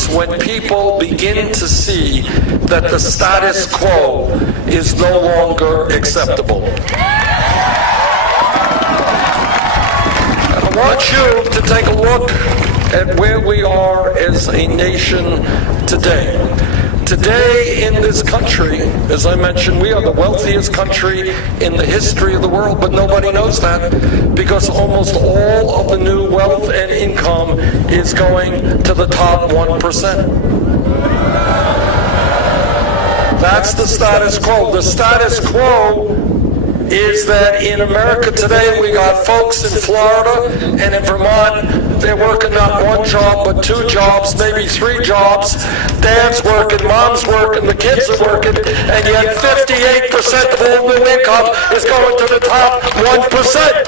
comes when people begin to see that the status quo is no longer acceptable. And I want you to take a look at where we are as a nation today. Today in this country, as I mentioned, we are the wealthiest country in the history of the world, but nobody knows that because almost all of the new wealth and income is going to the top 1%. That's the status quo. The status quo is that in America today we got folks in Florida and in Vermont, they're working not one job but two jobs, maybe three jobs. Dad's working, mom's working, the kids are working, and yet 58% of all new income is going to the top 1%.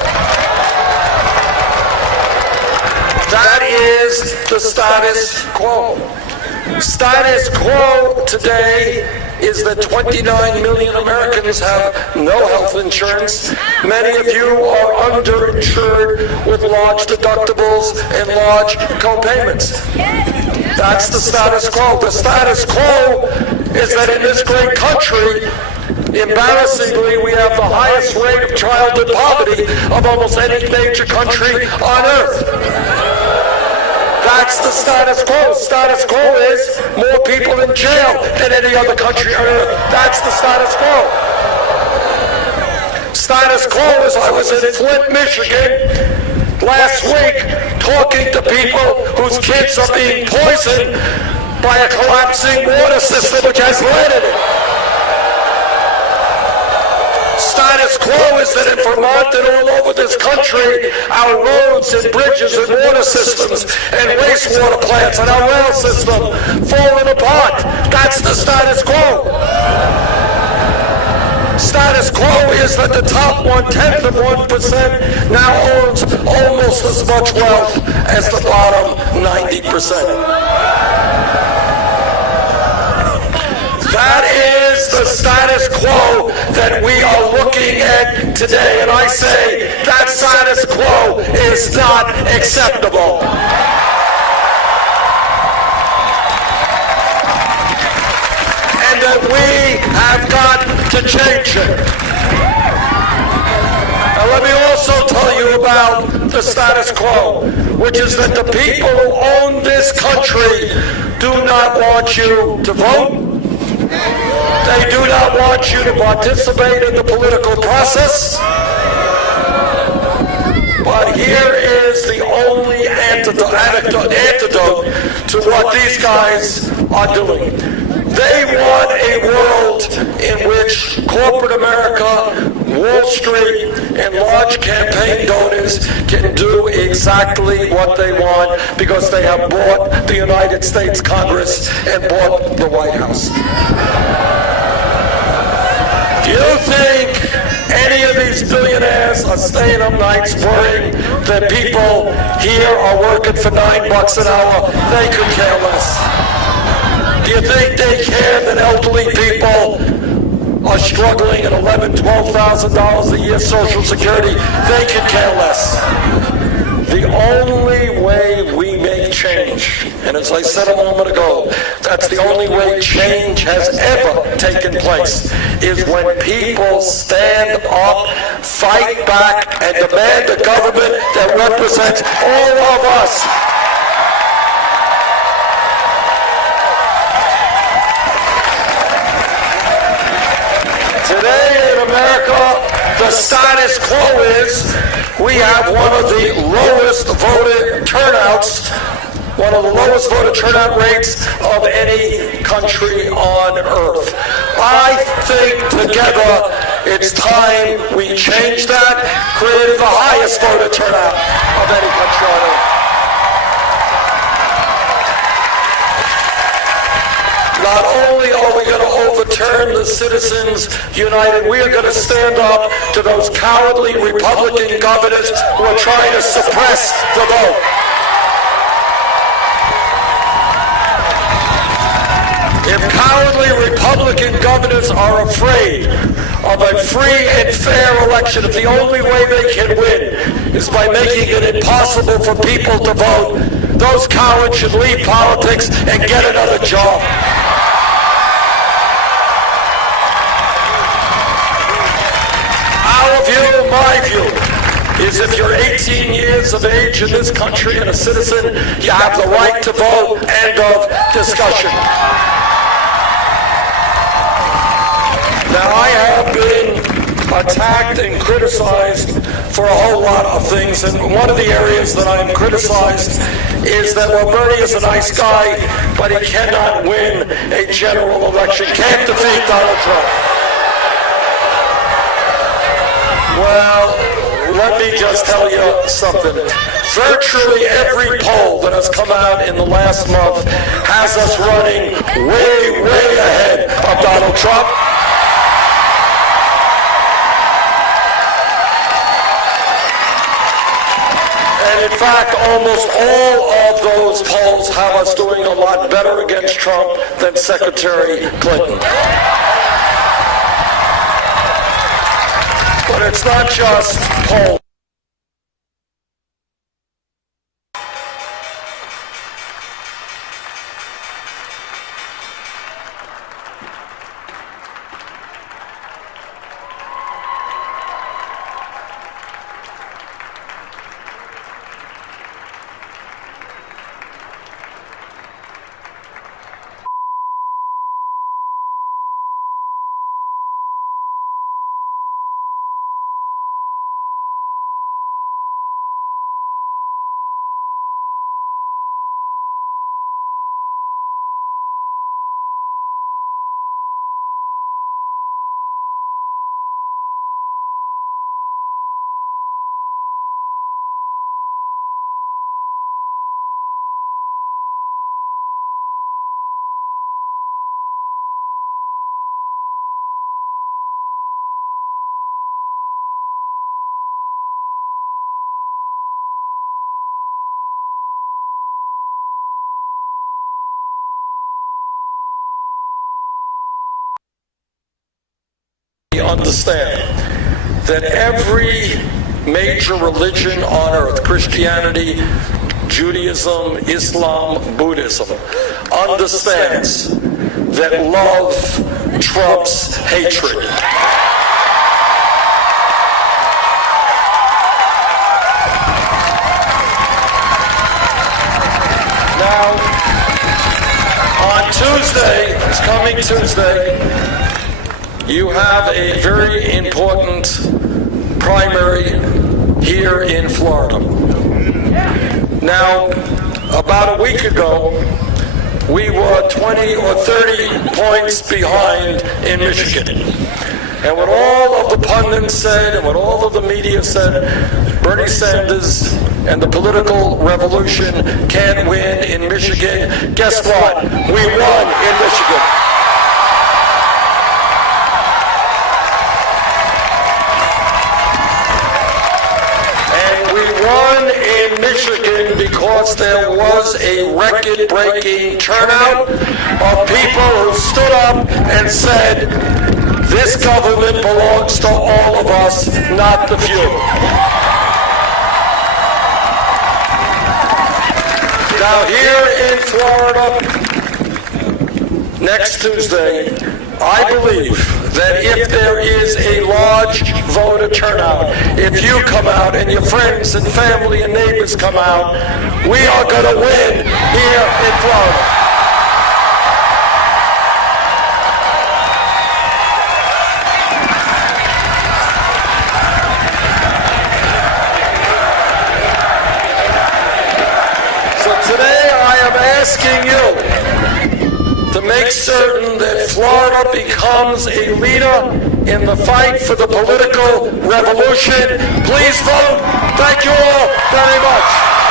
That is the status quo. Status quo today is that 29 million Americans have no health insurance. Many of you are underinsured with large deductibles and large co-payments. That's the status quo. The status quo is that in this great country, embarrassingly, we have the highest rate of childhood poverty of almost any major country on earth. That's the status quo. Status quo is more people in jail than any other country on earth. That's the status quo. Status quo is I was in Flint, Michigan last week talking to people whose kids are being poisoned by a collapsing water system which has lead in it. Status quo is that in Vermont and all over this country, our roads and bridges and water systems and wastewater plants and our rail system falling apart. That's the status quo. Status quo is that the top 1/10 of 1% now owns almost as much wealth as the bottom 90%. That is the status quo that we are looking at today. And I say that status quo is not acceptable. And that we have got to change it. Now let me also tell you about the status quo, which is that the people who own this country do not want you to vote. They do not want you to participate in the political process. But here is the only antidote to what these guys are doing. They want a world in which corporate America, Wall Street, and large campaign donors can do exactly what they want because they have bought the United States Congress and bought the White House. Do you think any of these billionaires are staying up nights worrying that people here are working for $9 an hour? They could care less. Do you think they care that elderly people are struggling at $11,000, $12,000 a year Social Security? They could care less. The only way we make change, and as I said a moment ago, that's the only way change has ever taken place, is when people stand up, fight back, and demand a government that represents all of us. Today in America, the status quo is we have one of the lowest voter turnouts, one of the lowest voter turnout rates of any country on earth. I think together it's time we change that, creating the highest voter turnout of any country on earth. Not only are we going to overturn the Citizens United, we are going to stand up to those cowardly Republican governors who are trying to suppress the vote. If cowardly Republican governors are afraid of a free and fair election, if the only way they can win is by making it impossible for people to vote, those cowards should leave politics and get another job. Our view, my view, is if you're 18 years of age in this country and a citizen, you have the right to vote. End of discussion. Now, I have been attacked and criticized for a whole lot of things, and one of the areas that I'm criticized is that, well, Bernie is a nice guy, but he cannot win a general election, can't defeat Donald Trump. Well, let me just tell you something. Virtually every poll that has come out in the last month has us running way, way ahead of Donald Trump. And in fact, almost all of those polls have us doing a lot better against Trump than Secretary Clinton. But it's not just polls. Understand that every major religion on earth, Christianity, Judaism, Islam, Buddhism, understands that love trumps hatred. Now, on Tuesday, this coming Tuesday, you have a very important primary here in Florida. Now, about a week ago, we were 20 or 30 points behind in Michigan. And what all of the pundits said and what all of the media said, Bernie Sanders and the political revolution can't win in Michigan. Guess what? We won in Michigan. Michigan because there was a record-breaking turnout of people who stood up and said, this government belongs to all of us, not the few. Now here in Florida, next Tuesday, I believe that if there is a large voter turnout, if you come out and your friends and family and neighbors come out, we are going to win here in Florida. So today I am asking you to make certain that Florida becomes a leader in the fight for the political revolution. Please vote. Thank you all very much.